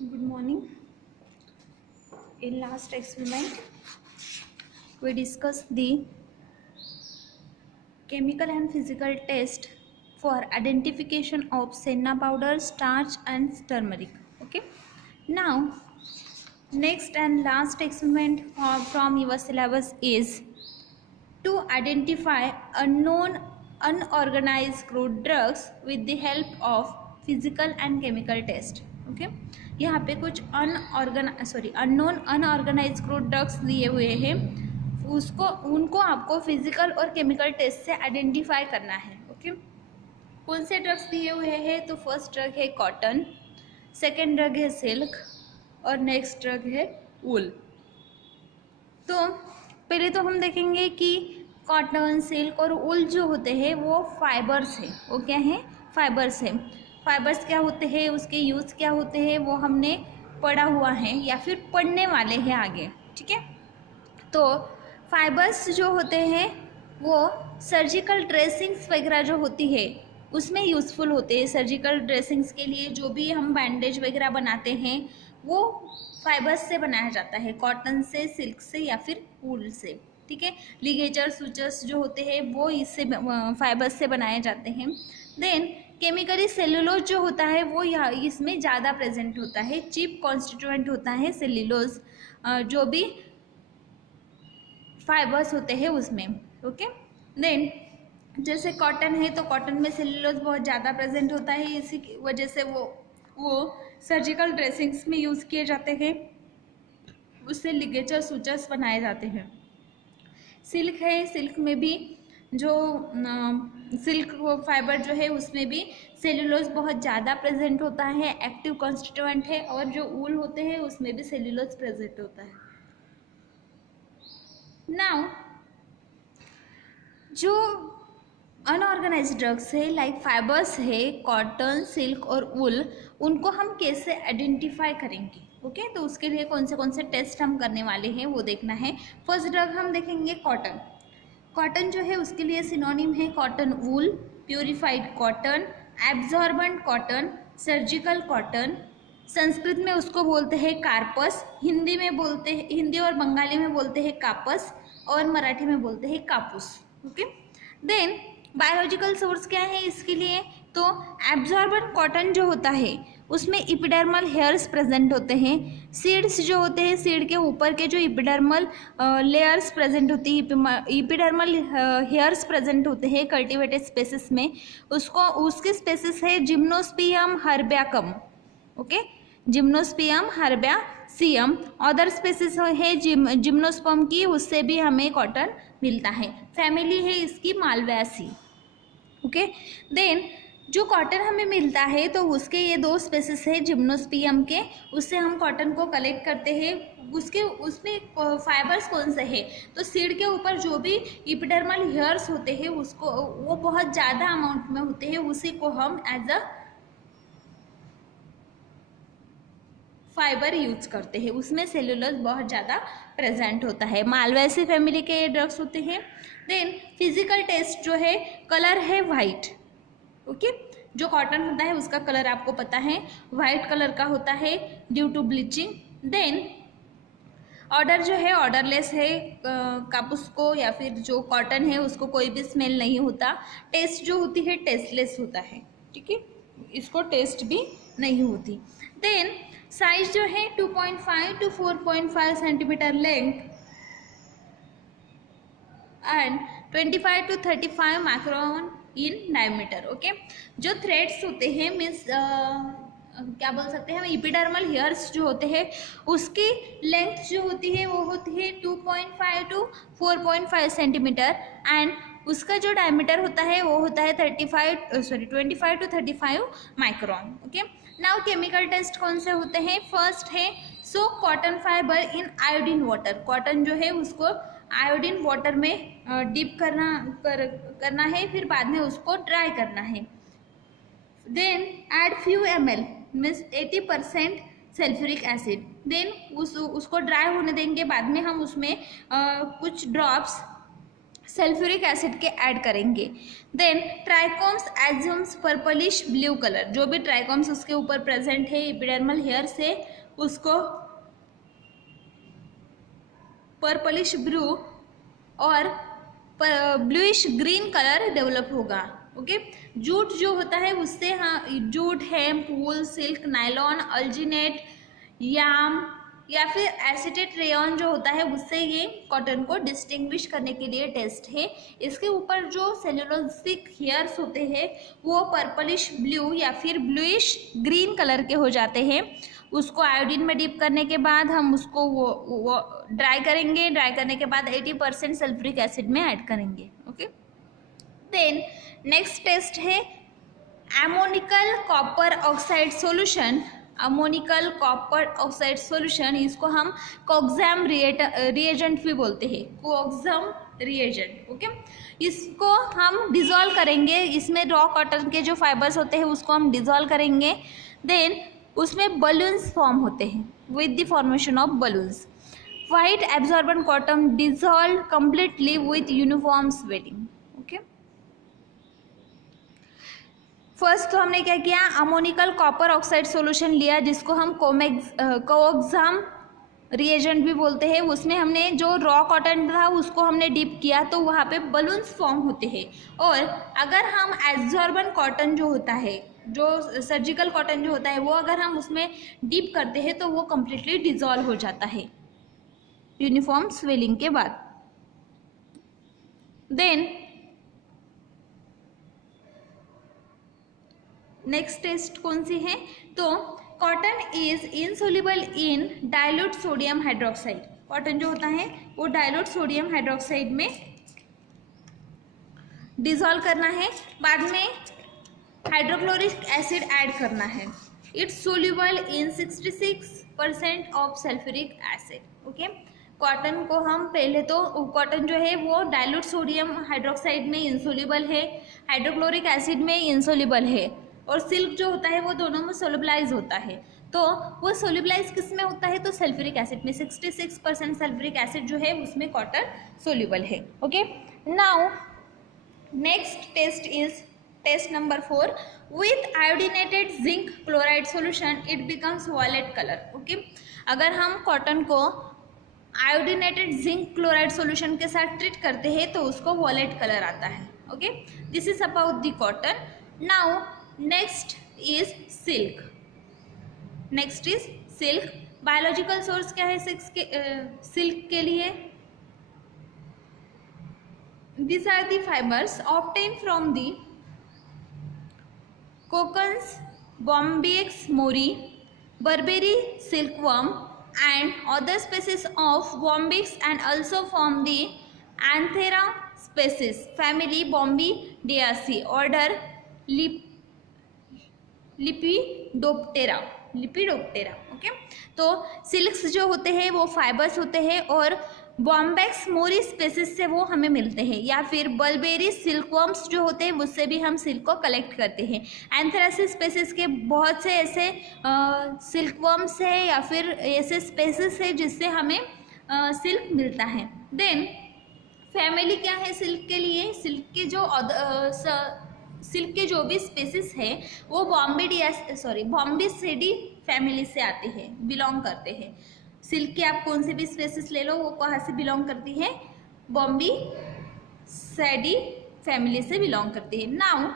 Good morning. In last experiment, we discussed the chemical and physical test for identification of senna powder, starch and turmeric. Okay. Now, next and last experiment from your syllabus is to identify unknown unorganized crude drugs with the help of physical and chemical test. Okay, यहाँ पे कुछ unknown unorganised crude drugs दिए हुए हैं, उनको आपको physical और chemical test से आइडेंटिफाई करना है. ओके, कौन से ड्रग्स दिए हुए हैं? तो फर्स्ट ड्रग है कॉटन, सेकेंड ड्रग है सिल्क और नेक्स्ट ड्रग है वूल. तो पहले तो हम देखेंगे कि कॉटन, सिल्क और वूल जो होते हैं वो फाइबर्स है. वो क्या है? फाइबर्स है. फाइबर्स क्या होते हैं, उसके यूज़ क्या होते हैं, वो हमने पढ़ा हुआ है या फिर पढ़ने वाले हैं आगे. ठीक है, तो फाइबर्स जो होते हैं वो सर्जिकल ड्रेसिंग्स वगैरह जो होती है उसमें यूज़फुल होते हैं. सर्जिकल ड्रेसिंग्स के लिए जो भी हम बैंडेज वगैरह बनाते हैं वो फाइबर्स से बनाया जाता है, कॉटन से, सिल्क से या फिर वूल से. ठीक है, लिगेचर, सूचर्स जो होते हैं वो इससे फाइबर्स से बनाए जाते हैं. देन केमिकली सेलुलोज जो होता है वो यहाँ इसमें ज़्यादा प्रेजेंट होता है, चीप कॉन्स्टिट्यूएंट होता है सेलुलोज, जो भी फाइबर्स होते हैं उसमें. ओके, देन जैसे कॉटन है तो कॉटन में सेलुलोज बहुत ज़्यादा प्रेजेंट होता है, इसी की वजह से वो सर्जिकल ड्रेसिंग्स में यूज़ किए जाते हैं, उससे लिगेचर, सूचर्स बनाए जाते हैं. सिल्क है, सिल्क में भी जो सिल्क फाइबर जो है उसमें भी सेलुलोज बहुत ज़्यादा प्रेजेंट होता है, एक्टिव कॉन्स्टिट्यूएंट है. और जो वूल होते हैं उसमें भी सेलुलोज प्रेजेंट होता है. नाउ जो अनऑर्गेनाइज्ड ड्रग्स है लाइक फाइबर्स है, कॉटन, सिल्क और वूल, उनको हम कैसे आइडेंटिफाई करेंगे? ओके, तो उसके लिए कौन से टेस्ट हम करने वाले हैं वो देखना है. फर्स्ट ड्रग हम देखेंगे कॉटन. कॉटन जो है उसके लिए सिनोनिम है cotton wool, purified cotton, absorbent cotton, surgical cotton. Sanskrit में उसको बोलते हैं कार्पस, हिंदी और बंगाली में बोलते हैं कापस और मराठी में बोलते हैं कापूस. ओके, देन बायोलॉजिकल सोर्स क्या है इसके लिए? तो एब्जॉर्बेंट कॉटन जो होता है उसमें इपिडर्मल हेयर्स प्रेजेंट होते हैं. सीड्स जो होते हैं, सीड के ऊपर के जो इपिडर्मल लेयर्स प्रेजेंट होती है, इपिडर्मल हेयर्स प्रेजेंट होते हैं कल्टिवेटेड स्पेसिस में. उसकी स्पेसिस है जिम्नोस्पियम हर्बैकम. ओके, जिम्नोस्पियम हर्बैसियम. अदर स्पेसिस है जिम्नोस्पर्म की, उससे भी हमें कॉटन मिलता है. फैमिली है इसकी मालवेसी. ओके, देन जो कॉटन हमें मिलता है तो उसके ये दो स्पेसिस है जिम्नोस्पियम के, उससे हम कॉटन को कलेक्ट करते हैं. उसमें फाइबर्स कौन से है? तो सीड के ऊपर जो भी इपिडर्मल हेयर्स होते हैं उसको वो बहुत ज़्यादा अमाउंट में होते हैं, उसी को हम एज अ फाइबर यूज करते हैं. उसमें सेलुलोज बहुत ज़्यादा प्रेजेंट होता है. मालवेसी फैमिली के ये ड्रग्स होते हैं. देन फिजिकल टेस्ट जो है, कलर है वाइट. ओके, जो कॉटन होता है उसका कलर आपको पता है वाइट कलर का होता है due to bleaching. Then odour जो है ऑर्डरलेस है, कापूस को या फिर जो कॉटन है उसको कोई भी स्मेल नहीं होता. टेस्ट जो होती है टेस्टलेस होता है. ठीक है, इसको टेस्ट भी नहीं होती. देन साइज जो है 2.5 to 4.5 centimetre length and 25 to 35 micron in diameter. Okay, जो थ्रेड्स होते हैं मीन्स क्या बोल सकते हैं हम, इपिडर्मल हेयर्स जो होते हैं उसकी लेंथ जो होती है वो होती है 2.5 to 4.5 सेंटीमीटर एंड उसका जो डायमीटर होता है वो होता है 25 to 35 micron. Okay, now chemical test कौन से होते हैं? फर्स्ट है so cotton fibre in iodine water. Cotton जो है उसको आयोडीन वाटर में डिप करना है, फिर बाद में उसको ड्राई करना है. Then add few ml means 80% sulphuric acid. Then उसको ड्राई होने देंगे, बाद में हम उसमें कुछ ड्रॉप्स सल्फ्यूरिक एसिड के ऐड करेंगे। Then trichomes assumes purplish blue colour, जो भी ट्राइकोम्स उसके ऊपर प्रेजेंट है एपिडर्मल हेयर से उसको पर्पलिश ब्लू और ब्लूइश ग्रीन कलर डेवलप होगा। ओके, जूट जो होता है उससे, हाँ, जूट, हेम्प, वूल, सिल्क, नायलॉन, अल्जीनेट, याम या फिर एसिटेट रेयन जो होता है उससे ये कॉटन को डिस्टिंग्विश करने के लिए टेस्ट है। इसके ऊपर जो सेल्यूलोसिक हेयर्स होते हैं वो पर्पलिश ब्लू या फिर ब्लूइश ग्रीन कलर के हो जाते हैं। उसको आयोडीन में डिप करने के बाद हम उसको वो ड्राई करेंगे। ड्राई करने के बाद 80% सल्फ्यूरिक एसिड में ऐड करेंगे। ओके, देन नेक्स्ट टेस्ट है ammoniacal copper oxide solution. Ammoniacal copper oxide solution, इसको हम कोक्सम रिएजेंट भी बोलते हैं, कोक्सम रिएजेंट। ओके, इसको हम डिजोल्व करेंगे। इसमें रॉ कॉटन के जो फाइबर्स होते हैं उसको हम डिजोल्व करेंगे। देन उसमें बलून्स फॉर्म होते हैं with the formation of balloons. White absorbent cotton dissolve completely with uniform sweating. Okay, first तो हमने क्या किया, अमोनिकल कॉपर ऑक्साइड सॉल्यूशन लिया जिसको हम कोक्सम रिएजेंट भी बोलते हैं। उसमें हमने जो रॉ कॉटन था उसको हमने डिप किया तो वहाँ पे बलून्स फॉर्म होते हैं। और अगर हम एब्जॉर्बेंट कॉटन जो होता है, जो सर्जिकल कॉटन जो होता है, वो अगर हम उसमें डिप करते हैं तो वो कम्प्लीटली डिजॉल्व हो जाता है यूनिफॉर्म स्वेलिंग के बाद। देन नेक्स्ट टेस्ट कौन सी है, तो cotton is insoluble in dilute sodium hydroxide. Cotton जो होता है वो डाइल्यूट सोडियम हाइड्रोक्साइड में डिसॉल्व करना है, बाद में हाइड्रोक्लोरिक एसिड ऐड करना है। It's soluble in 66% of sulphuric acid. Okay, cotton को हम पहले तो, कॉटन जो है वो डाइल्यूट सोडियम हाइड्रोक्साइड में इंसोल्यूबल है, हाइड्रोक्लोरिक एसिड में इंसोल्यूबल है, और सिल्क जो होता है वो दोनों में सोल्यूबलाइज होता है। तो वो सोल्यूबलाइज किस में होता है, तो सल्फ्यूरिक एसिड में। 66% सल्फ्यूरिक एसिड जो है उसमें कॉटन सोल्यूबल है। Okay, now next test is test number 4। With iodinated zinc chloride solution it becomes violet colour. Okay, अगर हम कॉटन को आयोडीनेटेड जिंक क्लोराइड सॉल्यूशन के साथ ट्रीट करते हैं तो उसको वॉयलेट कलर आता है। Okay, this is about the cotton. Now next is silk. Next is silk. Biological source क्या है सिल्क के लिए, these are the fibers obtained from the cockons, bombyx mori, Burberry silkworm and other species of bombyx, and also from the Anthera species family Bombidaceae, order lepidoptera. Okay, तो silks जो होते हैं वो fibres होते हैं और बॉम्बैक्स मोरी स्पेसिस से वो हमें मिलते हैं, या फिर बल्बेरी सिल्कवर्म्स जो होते हैं उससे भी हम सिल्क को कलेक्ट करते हैं। एंथ्रासिस स्पेसिस के बहुत से ऐसे सिल्कवर्म्स है या फिर ऐसे स्पेसिस है जिससे हमें सिल्क मिलता है। देन फैमिली क्या है सिल्क के लिए, सिल्क के जो भी स्पेसिस है वो बॉम्बिसेडी फैमिली से आते हैं, बिलोंग करते हैं। सिल्क के आप कौन से भी स्पेसिस ले लो वो कहाँ से बिलोंग करती है, बॉम्बिसेडी फैमिली से बिलोंग करती है। नाउ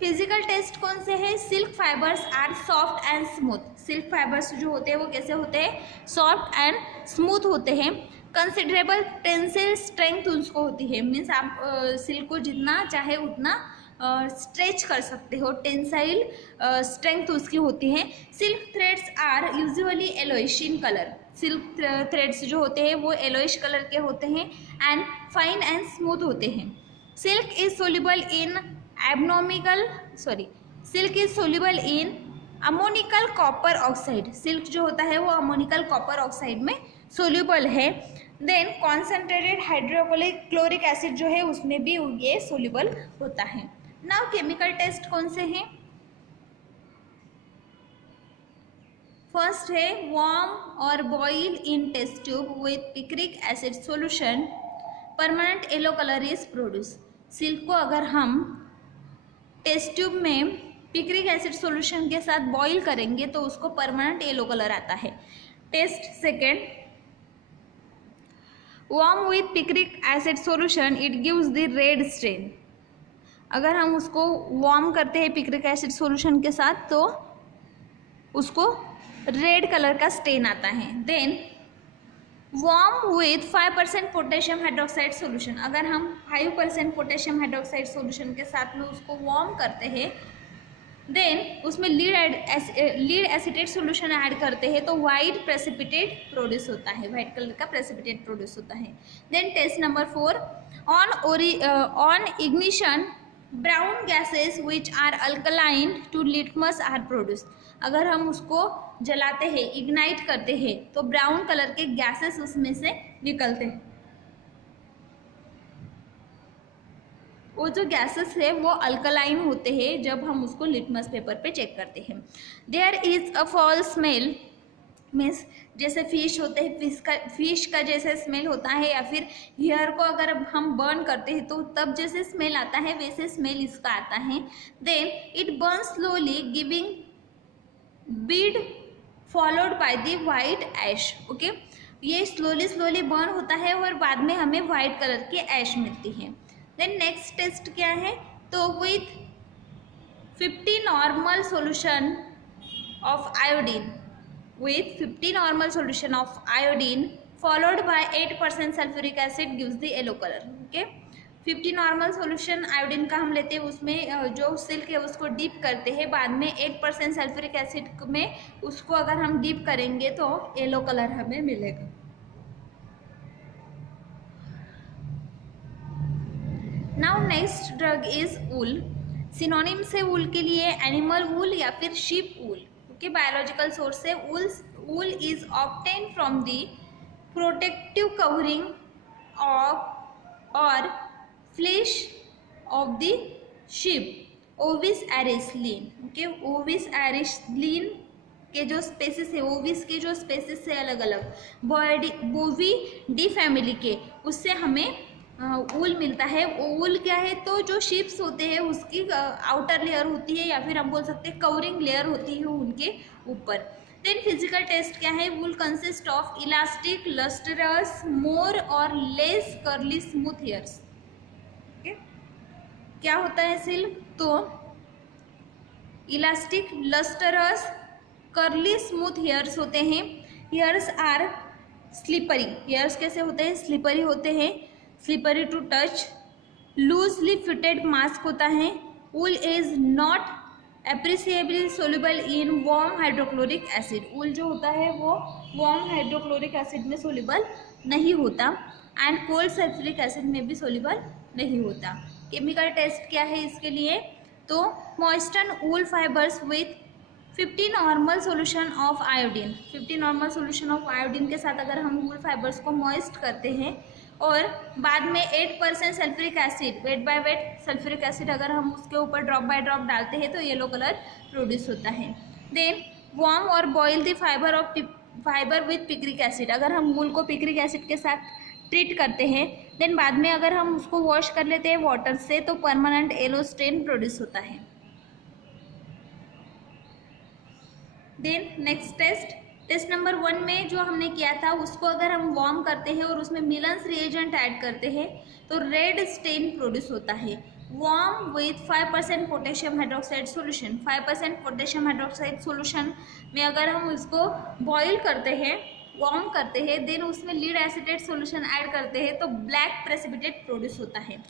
फिजिकल टेस्ट कौन से है, silk fibres are soft and smooth. Silk fibres जो होते हैं वो कैसे होते हैं, सॉफ्ट एंड स्मूथ होते हैं। कंसिडरेबल टेंसिल स्ट्रेंथ उसको होती है, मीन्स आप सिल्क को जितना चाहे उतना स्ट्रेच कर सकते हो, टेंसाइल स्ट्रेंथ उसकी होती है। Silk threads are usually yellowish in colour. Silk threads जो होते हैं वो येलोइश कलर के होते हैं एंड फाइन एंड स्मूथ होते हैं। Silk is soluble in ammoniacal copper oxide. Silk जो होता है वो अमोनिकल कॉपर ऑक्साइड में सोल्यूबल है। देन कॉन्सेंट्रेटेड हाइड्रोक्लोरिक एसिड जो है उसमें भी ये सोल्यूबल होता है। नाउ केमिकल टेस्ट कौन से हैं, फर्स्ट है warm or boil in test tube with picric acid solution permanent yellow colour is produce. Silk को अगर हम टेस्ट ट्यूब में पिक्रिक एसिड सॉल्यूशन के साथ बॉईल करेंगे तो उसको परमानेंट येलो कलर आता है। Test second, warm with picric acid solution it gives the red stain. अगर हम उसको वार्म करते हैं पिक्रिक एसिड सॉल्यूशन के साथ तो उसको रेड कलर का स्टेन आता है। Then warm with 5% potassium hydroxide solution, अगर हम 5% पोटेशियम हाइड्रोक्साइड सॉल्यूशन के साथ में उसको वार्म करते हैं, देन उसमें लीड एसिटेट सॉल्यूशन ऐड करते हैं तो वाइट प्रेसिपिटेट प्रोड्यूस होता है, वाइट कलर का प्रेसिपिटेट प्रोड्यूस होता है। Then test number 4, on ignition brown gases which are alkaline to litmus are produce. अगर हम उसको जलाते हैं, इग्नाइट करते हैं तो ब्राउन कलर के गैसेस उसमें से निकलते हैं। वो जो गैसेस है वो अल्कलाइन होते हैं जब हम उसको लिटमस पेपर पे चेक करते हैं। There is a foul smell, means जैसे फिश होते हैं, फिश का जैसे स्मेल होता है, या फिर हेयर को अगर हम बर्न करते हैं तो तब जैसे स्मेल आता है वैसे स्मेल इसका आता है। Then it burn slowly giving bead followed by the white ash. Okay, ये स्लोली बर्न होता है और बाद में हमें वाइट कलर की ऐश मिलती है। देन नेक्स्ट टेस्ट क्या है, तो with 50 normal solution of iodine, with 50 normal solution of iodine followed by 8% sulfuric acid gives the yellow color। okay, 50 normal solution iodine का हम लेते हैं, उसमें जो सिल्क है उसको डीप करते हैं, बाद में 8% सल्फ्यूरिक एसिड में उसको अगर हम डीप करेंगे तो येलो कलर हमें मिलेगा। Now next drug is wool. Synonym से वूल के लिए एनिमल वूल या फिर sheep wool. Okay, biological source से wool is obtained from the protective covering of और fleece of the sheep Ovis aries Linn. Okay, Ovis aries Linn के जो spaces है, ओविस के जो स्पेसिस है अलग अलग बोवी डी फैमिली के, उससे हमें वूल मिलता है। वूल क्या है, तो जो शीप्स होते हैं उसकी आउटर लेयर होती है या फिर हम बोल सकते हैं कवरिंग लेयर होती है उनके ऊपर। देन फिजिकल टेस्ट क्या है, वूल कंसिस्ट ऑफ इलास्टिक लस्टरस मोर और लेस कर्ली स्मूथ हेयर्स। क्या होता है सिल्क, तो elastic lustrous curly smooth hairs होते हैं। हेयर्स आर स्लिपरी, हेयर्स कैसे होते हैं, स्लिपरी होते हैं, slippery to touch, loosely fitted mask होता है। Wool is not appreciably soluble in warm hydrochloric acid, wool जो होता है वो वार्म हाइड्रोक्लोरिक एसिड में सोल्यूबल नहीं होता एंड कोल्ड सल्फ्यूरिक एसिड में भी सोल्यूबल नहीं होता। केमिकल टेस्ट क्या है इसके लिए, तो moisten wool fibres with 50 normal solution of iodine. 50 normal solution of iodine के साथ अगर हम वूल फाइबर्स को मॉइस्ट करते हैं और बाद में 8% sulphuric acid, weight by weight sulphuric acid अगर हम उसके ऊपर ड्रॉप बाय ड्रॉप डालते हैं तो येलो कलर प्रोड्यूस होता है। Then warm or boil the fibre with picric acid, अगर हम वूल को पिक्रिक एसिड के साथ ट्रीट करते हैं, देन बाद में अगर हम उसको वॉश कर लेते हैं वाटर से तो परमानेंट येलो स्टेन प्रोड्यूस होता है। देन नेक्स्ट टेस्ट नंबर 1 में जो हमने किया था उसको अगर हम वार्म करते हैं और उसमें मिलन्स रिएजेंट ऐड करते हैं तो रेड स्टेन प्रोड्यूस होता है। Warm with 5% potassium hydroxide solution, 5% potassium hydroxide solution में अगर हम उसको बॉईल करते हैं, वार्म करते हैं, देन उसमें लीड एसिटेट सॉल्यूशन ऐड करते हैं तो ब्लैक प्रेसिपिटेट प्रोड्यूस होता है।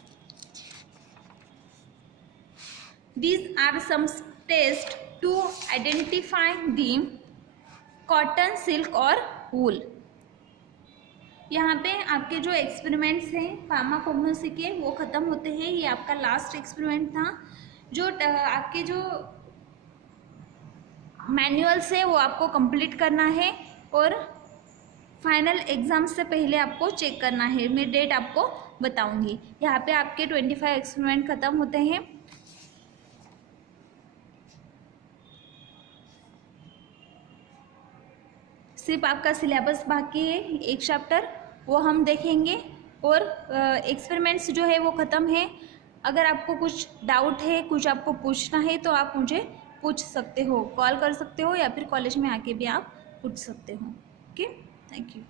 These are some tests to identify the cotton, silk और वूल। यहाँ पे आपके जो एक्सपेरिमेंट्स हैं फार्माकोग्नोसी के वो ख़त्म होते हैं। ये आपका लास्ट एक्सपेरिमेंट था। जो आपके जो मैनुअल्स है वो आपको कंप्लीट करना है और फाइनल एग्ज़ाम से पहले आपको चेक करना है। मैं डेट आपको बताऊंगी। यहाँ पे आपके 25 एक्सपेरिमेंट ख़त्म होते हैं। सिर्फ आपका सिलेबस बाकी है, एक चैप्टर वो हम देखेंगे और एक्सपेरिमेंट्स जो है वो ख़त्म है। अगर आपको कुछ डाउट है, कुछ आपको पूछना है तो आप मुझे पूछ सकते हो, कॉल कर सकते हो या फिर कॉलेज में आके भी आप पूछ सकते हो। Okay, thank you.